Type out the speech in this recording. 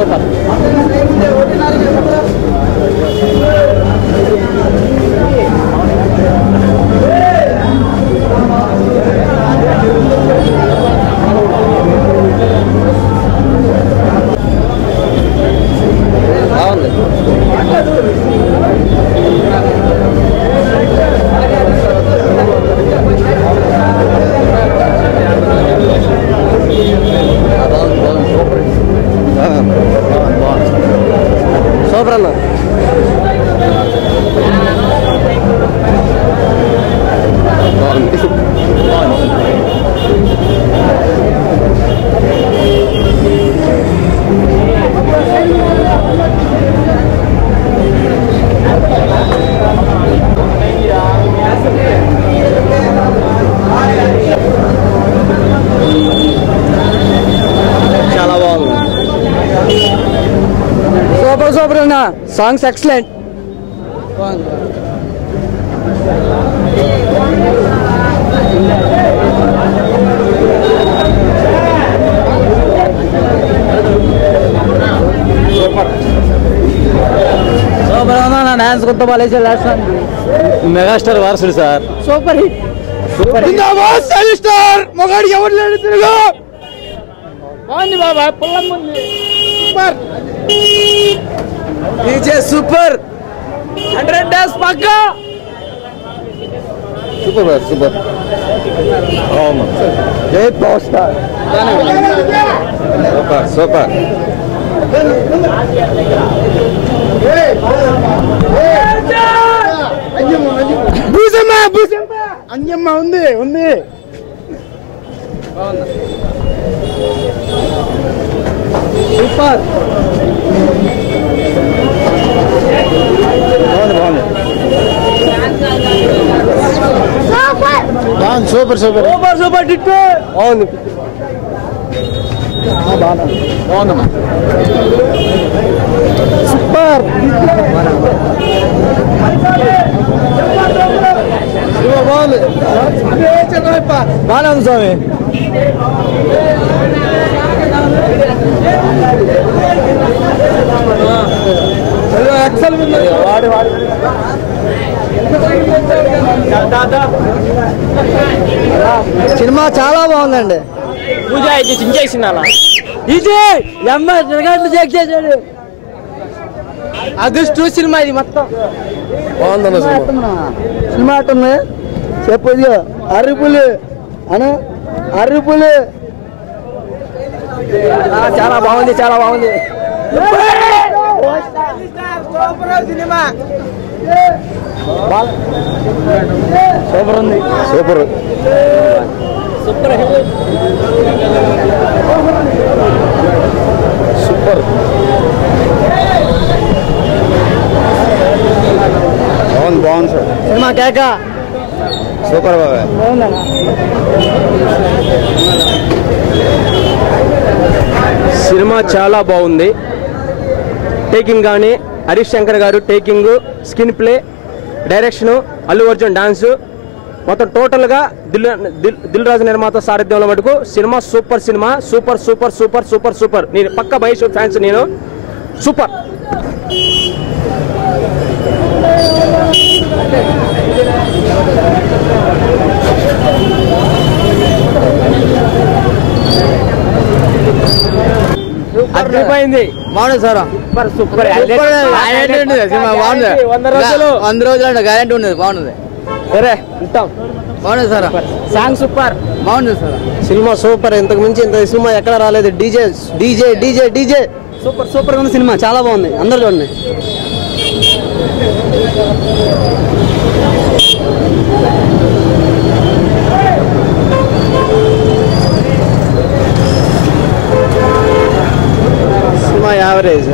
Seu. ಸೂಪರ್ನ songs excellent dance ಗೊತ್ತ ಬಾಲೇಜ್ ಲಾಸ್ಟ್ ಮೆಗಾಸ್ಟಾರ್ ವಾರಸುಡಿ ಸರ್ ಸೂಪರ್ ಹಿಟ್ ಸೂಪರ್ ಜಿಂದಾಬಾದ್ ಸ್ಟಾರ್ ಮೊಗಾಡಿ ಯಾವಾಗ ಬಾಂದಿ ಬಾಬಾ ಪುಲ್ಲಮ್ಮಂದಿ ఉంది super DJ super hundred days పక్కా సూపర్ బాబు సూపర్ జై power star super super Bhusamma Bhusamma Anjamma ఉంది ఉంది సూపర్ బాగుంది బాగుంది బాగుంది సూపర్ సూపర్ సూపర్ సూపర్ టిట్టు బాగుంది బాగుంది బాగుందమ్మా సూపర్ బాగుంది బాగానే ఉంది స్వామి సినిమా చాలా బాగుందండి. పూజ అయితే చించేసింది అలా ఇది ఎమ్మ తిరగట్లు చెక్ చేశాడు. అది టూ సినిమా ఇది మొత్తం. బాగుందన్న సినిమా సినిమా. చెప్పు ఇదిగో అరుపులు. అను. అరుపులు. చాలా బాగుంది చాలా బాగుంది. సూపర్ ఉంది. సూపర్. సూపర్ బాగుంది బాగుంది సార్. సినిమా కేక. సూపర్ బాగా సినిమా చాలా బాగుంది. టేకింగ్ కానీ Harish Shankar garu taking screenplay direction Allu Arjun dance మొత్తం టోటల్గా దిల్ దిల్ దిల్ రాజు నిర్మాత సారథ్యంలో మటుకు cinema super cinema super super super super super. నేను పక్క మహేష్ ఫ్యాన్స్ నేను. సూపర్. అదిరిపోయింది బాగుంది సార్. Super super. సినిమా బాగుంది. వంద రోజులు. వంద రోజులు గ్యారెంటీ ఉన్నది బాగున్నది. సరే ఉంటాం. బాగుంది సార్? సాంగ్ సూపర్ బాగుంది సార్. సినిమా సూపర్ ఇంతకు మించి ఇంత సినిమా ఎక్కడ రాలేదు. DJ DJ DJ DJ. Super super ఉంది సినిమా. చాలా బాగుంది. అందరు చూడండి సినిమా యావరేజ్